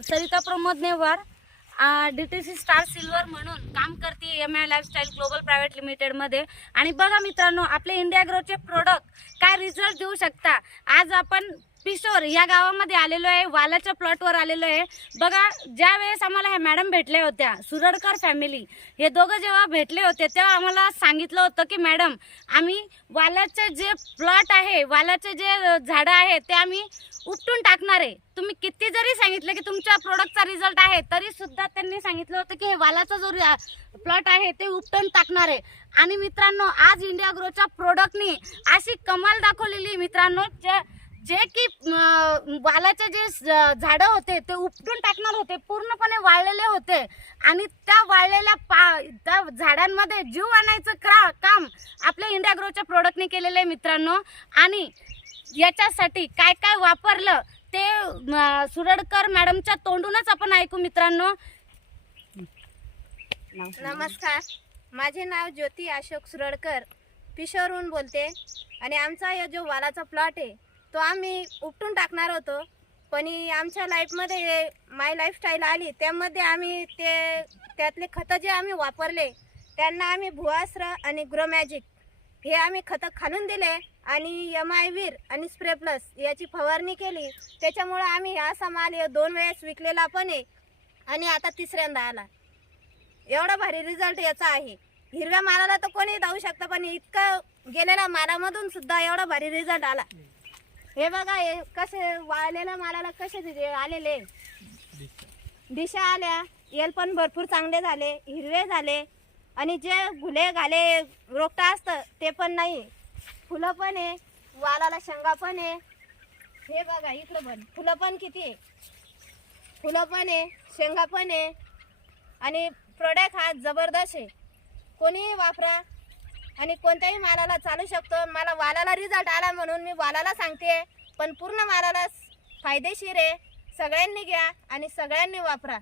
Sarita Pramod Newar DTC star silver म्हणून काम करते MI lifestyle global private limited मध्ये। आणि बघा मित्रांनो, आपले इंडिया ॲग्रोचे प्रोडक्ट काय रिझल्ट देऊ शकता। आज आपण पिशोर या गावामध्ये आलेलो आहे, वालाच्या प्लॉटवर आलेलो आहे। बघा, ज्या वेळेस आम्हाला ह्या मॅडम भेटल्या होत्या, सुरडकर फॅमिली, हे दोघं जेव्हा भेटले होते तेव्हा आम्हाला सांगितलं होतं की मॅडम, आम्ही वालाचे जे प्लॉट आहे, वालाचे जे झाडं आहे ते आम्ही उपटून टाकणार आहे। तुम्ही किती जरी सांगितलं की तुमच्या प्रोडक्टचा रिझल्ट आहे, तरी सुद्धा त्यांनी सांगितलं होतं की हे वालाचा जो प्लॉट आहे ते उपटून टाकणार आहे। आणि मित्रांनो, आज इंडिया ॲग्रोच्या प्रोडक्टनी अशी कमाल दाखवलेली मित्रांनो, जे की वालाचे जे झाडं होते ते उपटून टाकणार होते, पूर्णपणे वाळलेले होते। आणि त्या वाळलेल्या त्या झाडांमध्ये जीव आणायचं काम आपल्या इंडिया ॲग्रोच्या प्रोडक्टने केलेलं आहे मित्रांनो। आणि याच्यासाठी काय काय वापरलं ते सुरडकर मॅडमच्या तोंडूनच आपण ऐकू मित्रांनो। नमस्कार, माझे नाव ज्योती अशोक सुरडकर, पिशोरहून बोलते। आणि आमचा हा जो वालाचा प्लॉट आहे तो आम्ही उपटून टाकणार होतो, पण आमच्या लाईफमध्ये माय लाईफस्टाईल आली, त्यामध्ये आम्ही त्यातले खतं जे आम्ही वापरले त्यांना आम्ही भुआस्त्र आणि ग्रो मॅजिक हे आम्ही खतं खालून दिले आणि MI वीर आणि स्प्रे प्लस याची फवारणी केली। त्याच्यामुळे आम्ही असा माल 2 वेळेस विकलेला पण आहे आणि आता तिसऱ्यांदा आला। एवढा भारी रिझल्ट याचा आहे। हिरव्या मालाला तर कोणी जाऊ शकतं, पण इतकं गेलेल्या मालामधून सुद्धा एवढा भारी रिझल्ट आला। हे बघा, हे कसे वाळलेल्या मालाला कसे आलेले दिशा आल्या, येल पण भरपूर चांगले झाले, हिरवे झाले आणि जे घुले घाले रोगटा असतं ते पण नाही, फुलं पण आहे, वालाला शेंगा पण आहे। हे बघा, इकडं पण फुलं पण किती आहे, फुलं पण आहे, शेंगा पण आहे आणि प्रोडक्ट हा जबरदस्त आहे। कोणीही वापरा आणि कोणत्याही मालाला चालू शकतो। मला वालाला रिझल्ट आला म्हणून मी वालाला सांगते, पण पूर्ण मालाला फायदेशीर आहे। सगळ्यांनी घ्या आणि सगळ्यांनी वापरा।